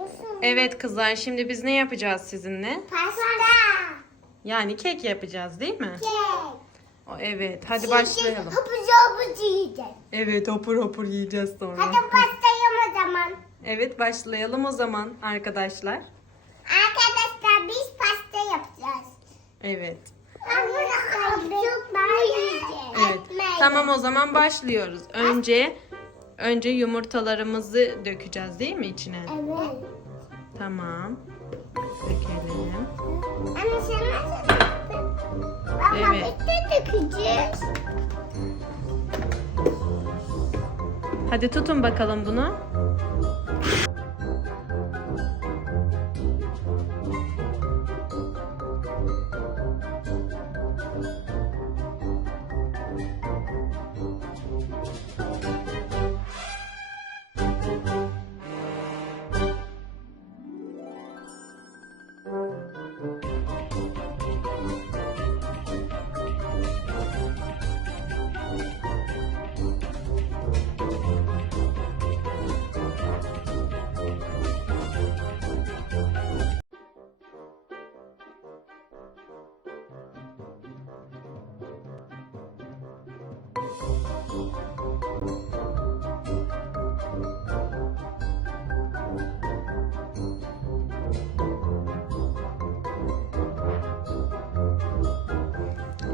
Nasıl? Evet kızlar şimdi biz ne yapacağız sizinle? Pasta. Yani kek yapacağız değil mi? Kek. O, Evet hadi başlayalım. Hapucu hapucu yiyeceğiz. Evet hopur hopur yiyeceğiz sonra. Hadi başlayalım o zaman. Evet başlayalım o zaman arkadaşlar. Arkadaşlar biz pasta yapacağız. Evet. Ben yiyeceğim. Evet. Tamam o zaman başlıyoruz. Önce önce yumurtalarımızı dökeceğiz değil mi içine? Evet. Tamam. Dökelim. Anne sen nasıl yaptın? Ama Evet. biz de dökeceğiz. Hadi tutun bakalım bunu.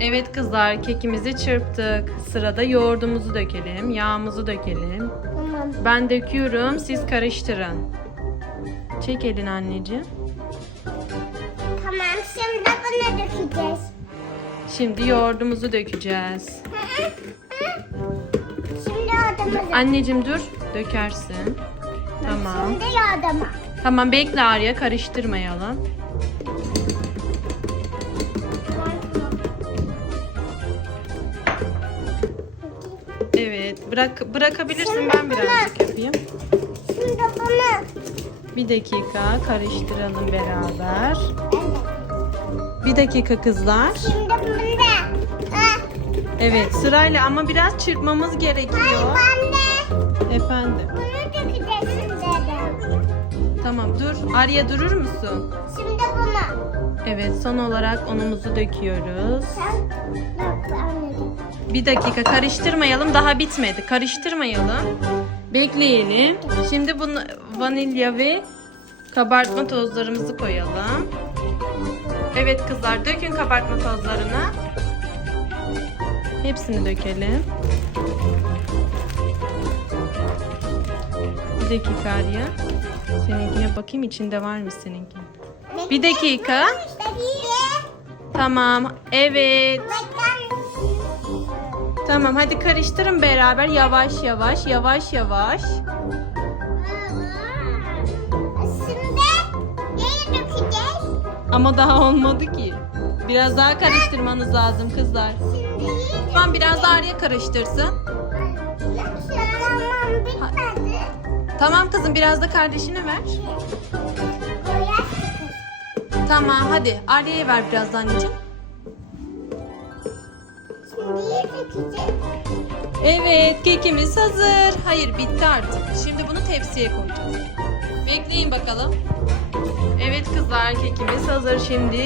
Evet kızlar kekimizi çırptık. Sırada yoğurdumuzu dökelim. Yağımızı dökelim. Tamam. Ben döküyorum siz karıştırın. Çek elini anneciğim. Tamam şimdi bunu dökeceğiz. Şimdi yoğurdumuzu dökeceğiz. Şimdi adamı Anneciğim dur dökersin. Tamam. Şimdi adamı. Tamam bekle Arya karıştırmayalım. Evet bırak bırakabilirsin ben birazcık yapayım. Şimdi bunu. Bir dakika karıştıralım beraber. Evet. Bir dakika kızlar. Şimdi bunu da. Ah, Evet sırayla ama biraz çırpmamız gerekiyor. ben de Efendim. bunu dökeceğiz şimdi de. Tamam dur. Arya durur musun? Şimdi bunu. Evet son olarak unumuzu döküyoruz. Sen bak anneciğim. Bir dakika karıştırmayalım daha bitmedi. Karıştırmayalım. Bekleyelim. Şimdi bunu vanilya ve kabartma tozlarımızı koyalım. Evet kızlar dökün kabartma tozlarını. Hepsini dökelim. Bir dakika Arya. Seninkine bakayım içinde var mı seninki? Bir dakika. Tamam. Evet. Tamam hadi karıştırın beraber yavaş yavaş yavaş yavaş. Ama daha olmadı ki. Biraz daha karıştırmanız lazım kızlar. Tamam biraz daha Arya karıştırsın. Bitmedi. Tamam kızım biraz da kardeşine ver. Tamam hadi Arya'ya ver biraz da anneciğim. Evet kekimiz hazır. Hayır bitti artık. Şimdi bunu tepsiye koyacağız. Bekleyin bakalım. Kızlar kekimiz hazır şimdi.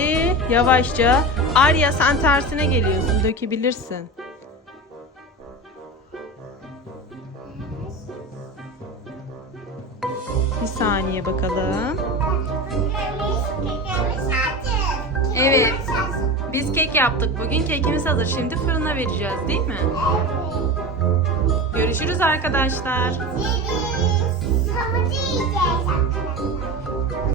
Yavaşça. Arya sen tersine geliyorsun. Dökebilirsin. Bir saniye bakalım. Evet. Biz kek yaptık bugün. Kekimiz hazır. Şimdi fırına vereceğiz değil mi? Görüşürüz arkadaşlar.